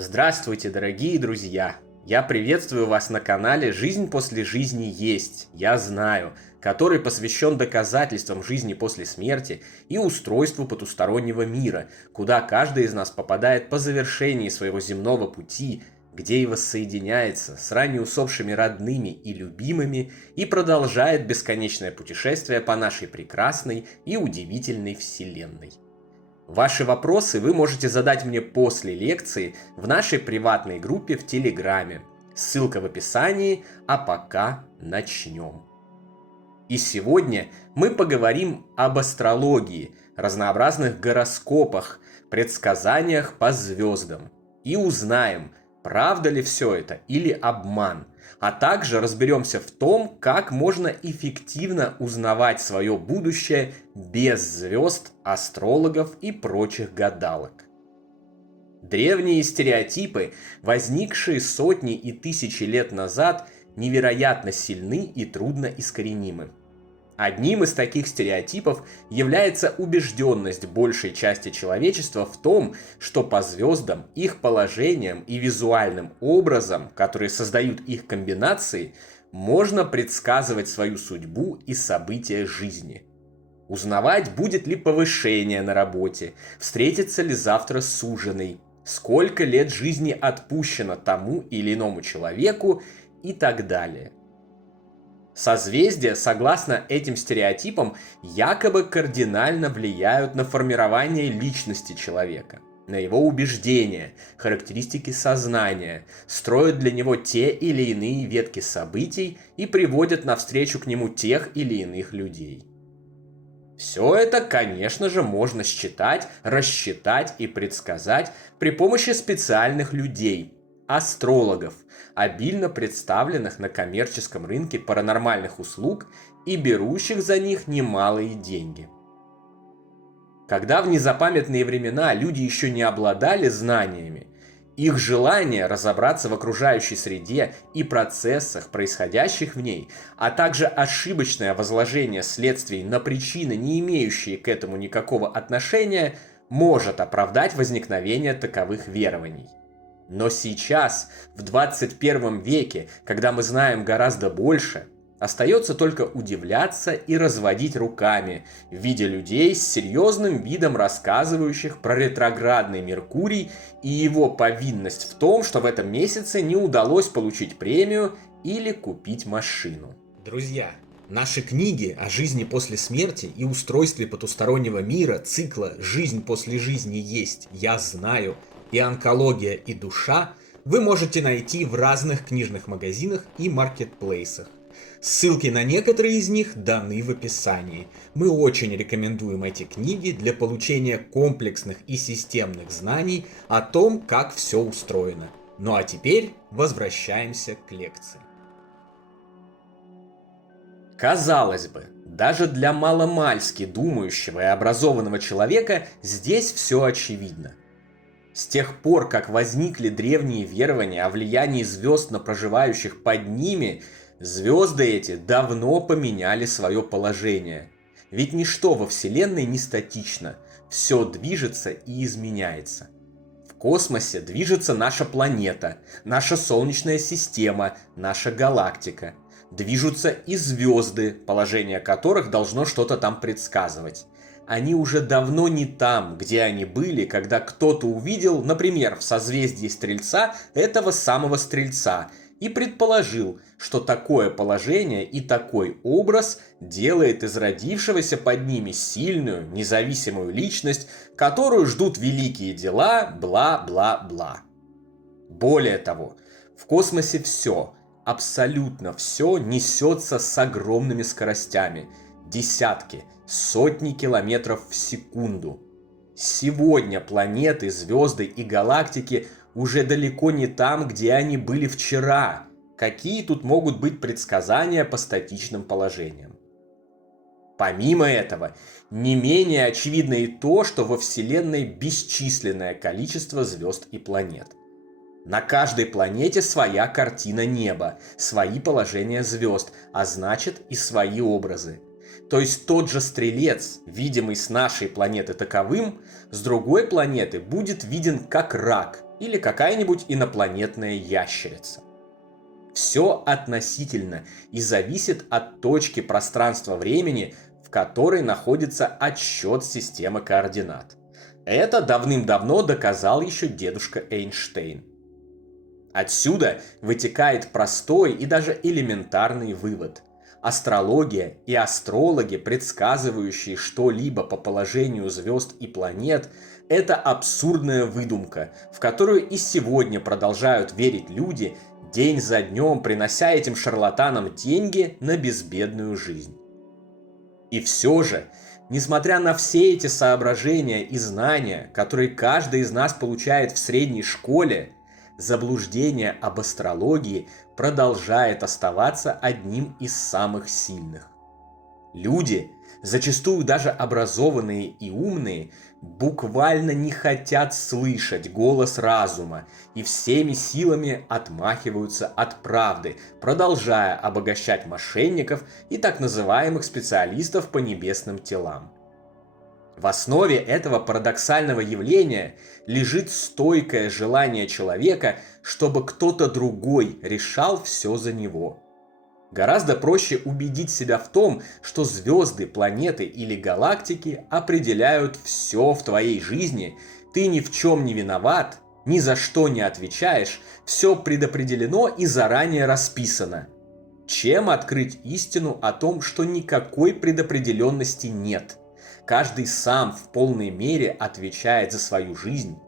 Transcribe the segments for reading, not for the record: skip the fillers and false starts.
Здравствуйте, дорогие друзья! Я приветствую вас на канале «Жизнь после жизни есть, я знаю», который посвящен доказательствам жизни после смерти и устройству потустороннего мира, куда каждый из нас попадает по завершении своего земного пути, где и воссоединяется с ранее усопшими родными и любимыми и продолжает бесконечное путешествие по нашей прекрасной и удивительной вселенной. Ваши вопросы вы можете задать мне после лекции в нашей приватной группе в Телеграме. Ссылка в описании, а пока начнем. И сегодня мы поговорим об астрологии, разнообразных гороскопах, предсказаниях по звездам. И узнаем, правда ли все это или обман. А также разберемся в том, как можно эффективно узнавать свое будущее без звезд, астрологов и прочих гадалок. Древние стереотипы, возникшие сотни и тысячи лет назад, невероятно сильны и трудно искоренимы. Одним из таких стереотипов является убежденность большей части человечества в том, что по звездам, их положениям и визуальным образом, которые создают их комбинации, можно предсказывать свою судьбу и события жизни. Узнавать, будет ли повышение на работе, встретится ли завтра суженый, сколько лет жизни отпущено тому или иному человеку и так далее. Созвездия, согласно этим стереотипам, якобы кардинально влияют на формирование личности человека, на его убеждения, характеристики сознания, строят для него те или иные ветки событий и приводят навстречу к нему тех или иных людей. Все это, конечно же, можно считать, рассчитать и предсказать при помощи специальных людей, астрологов, обильно представленных на коммерческом рынке паранормальных услуг и берущих за них немалые деньги. Когда в незапамятные времена люди еще не обладали знаниями, их желание разобраться в окружающей среде и процессах, происходящих в ней, а также ошибочное возложение следствий на причины, не имеющие к этому никакого отношения, может оправдать возникновение таковых верований. Но сейчас, в 21 веке, когда мы знаем гораздо больше, остается только удивляться и разводить руками, видя людей с серьезным видом рассказывающих про ретроградный Меркурий и его повинность в том, что в этом месяце не удалось получить премию или купить машину. Друзья, наши книги о жизни после смерти и устройстве потустороннего мира цикла «Жизнь после жизни есть, я знаю» и «Онкология и душа» вы можете найти в разных книжных магазинах и маркетплейсах. Ссылки на некоторые из них даны в описании. Мы очень рекомендуем эти книги для получения комплексных и системных знаний о том, как все устроено. Ну а теперь возвращаемся к лекции. Казалось бы, даже для маломальски думающего и образованного человека здесь все очевидно. С тех пор, как возникли древние верования о влиянии звезд на проживающих под ними, звезды эти давно поменяли свое положение. Ведь ничто во Вселенной не статично, все движется и изменяется. В космосе движется наша планета, наша Солнечная система, наша галактика. Движутся и звезды, положение которых должно что-то там предсказывать. Они уже давно не там, где они были, когда кто-то увидел, например, в созвездии Стрельца этого самого Стрельца и предположил, что такое положение и такой образ делает из родившегося под ними сильную, независимую личность, которую ждут великие дела, бла-бла-бла. Более того, в космосе все, абсолютно все несется с огромными скоростями, десятки, сотни километров в секунду. Сегодня планеты, звезды и галактики уже далеко не там, где они были вчера. Какие тут могут быть предсказания по статичным положениям? Помимо этого, не менее очевидно и то, что во Вселенной бесчисленное количество звезд и планет. На каждой планете своя картина неба, свои положения звезд, а значит и свои образы. То есть тот же Стрелец, видимый с нашей планеты таковым, с другой планеты будет виден как рак, или какая-нибудь инопланетная ящерица. Все относительно и зависит от точки пространства-времени, в которой находится отсчет системы координат. Это давным-давно доказал еще дедушка Эйнштейн. Отсюда вытекает простой и даже элементарный вывод. Астрология и астрологи, предсказывающие что-либо по положению звезд и планет, это абсурдная выдумка, в которую и сегодня продолжают верить люди, день за днем принося этим шарлатанам деньги на безбедную жизнь. И все же, несмотря на все эти соображения и знания, которые каждый из нас получает в средней школе, заблуждение об астрологии продолжает оставаться одним из самых сильных. Люди, зачастую даже образованные и умные, буквально не хотят слышать голос разума и всеми силами отмахиваются от правды, продолжая обогащать мошенников и так называемых специалистов по небесным телам. В основе этого парадоксального явления лежит стойкое желание человека, чтобы кто-то другой решал все за него. Гораздо проще убедить себя в том, что звезды, планеты или галактики определяют все в твоей жизни, ты ни в чем не виноват, ни за что не отвечаешь, все предопределено и заранее расписано, чем открыть истину о том, что никакой предопределенности нет. Каждый сам в полной мере отвечает за свою жизнь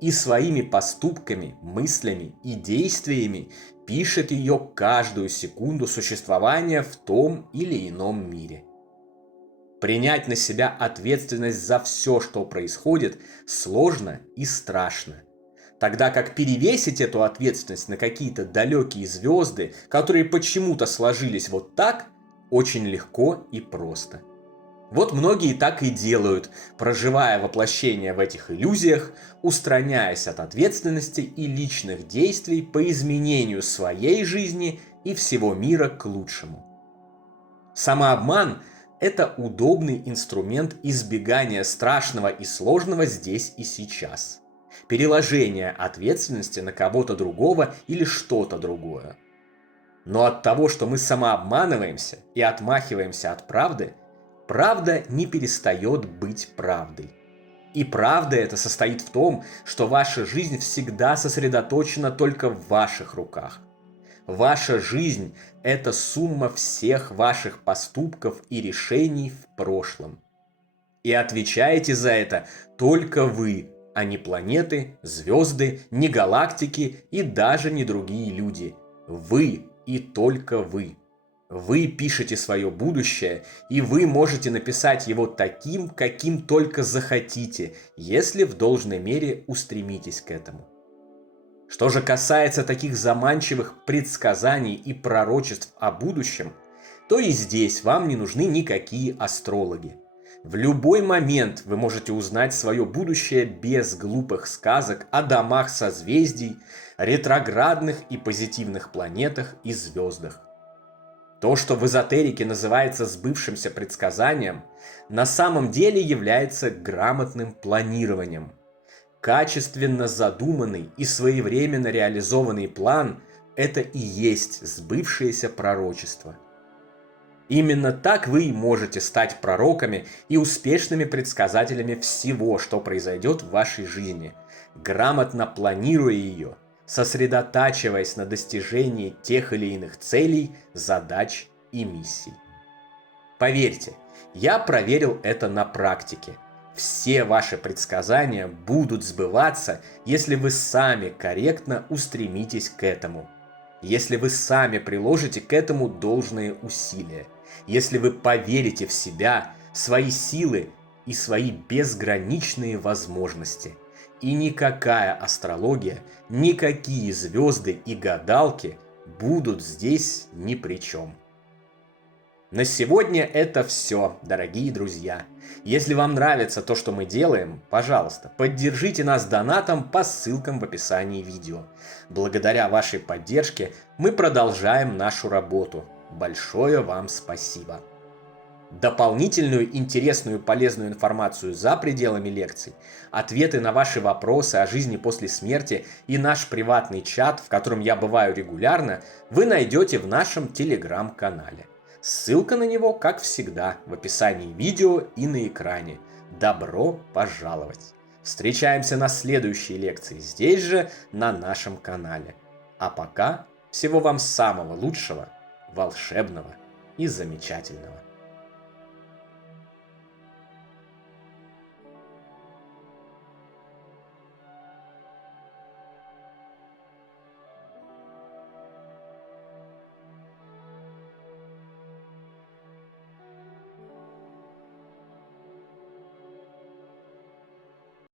и своими поступками, мыслями и действиями пишет ее каждую секунду существования в том или ином мире. Принять на себя ответственность за все, что происходит, сложно и страшно. Тогда как перевесить эту ответственность на какие-то далекие звезды, которые почему-то сложились вот так, очень легко и просто. Вот многие так и делают, проживая воплощение в этих иллюзиях, устраняясь от ответственности и личных действий по изменению своей жизни и всего мира к лучшему. Самообман – это удобный инструмент избегания страшного и сложного здесь и сейчас. Переложение ответственности на кого-то другого или что-то другое. Но от того, что мы самообманываемся и отмахиваемся от правды, правда не перестает быть правдой. И правда эта состоит в том, что ваша жизнь всегда сосредоточена только в ваших руках. Ваша жизнь – это сумма всех ваших поступков и решений в прошлом. И отвечаете за это только вы, а не планеты, звезды, не галактики и даже не другие люди. Вы и только вы. Вы пишете свое будущее, и вы можете написать его таким, каким только захотите, если в должной мере устремитесь к этому. Что же касается таких заманчивых предсказаний и пророчеств о будущем, то и здесь вам не нужны никакие астрологи. В любой момент вы можете узнать свое будущее без глупых сказок о домах созвездий, ретроградных и позитивных планетах и звездах. То, что в эзотерике называется сбывшимся предсказанием, на самом деле является грамотным планированием. Качественно задуманный и своевременно реализованный план – это и есть сбывшееся пророчество. Именно так вы и можете стать пророками и успешными предсказателями всего, что произойдет в вашей жизни, грамотно планируя ее, сосредотачиваясь на достижении тех или иных целей, задач и миссий. Поверьте, я проверил это на практике. Все ваши предсказания будут сбываться, если вы сами корректно устремитесь к этому. Если вы сами приложите к этому должные усилия. Если вы поверите в себя, свои силы и свои безграничные возможности. И никакая астрология, никакие звезды и гадалки будут здесь ни при чем. На сегодня это все, дорогие друзья. Если вам нравится то, что мы делаем, пожалуйста, поддержите нас донатом по ссылкам в описании видео. Благодаря вашей поддержке мы продолжаем нашу работу. Большое вам спасибо. Дополнительную интересную и полезную информацию за пределами лекций, ответы на ваши вопросы о жизни после смерти и наш приватный чат, в котором я бываю регулярно, вы найдете в нашем телеграм-канале. Ссылка на него, как всегда, в описании видео и на экране. Добро пожаловать! Встречаемся на следующей лекции здесь же, на нашем канале. А пока всего вам самого лучшего, волшебного и замечательного.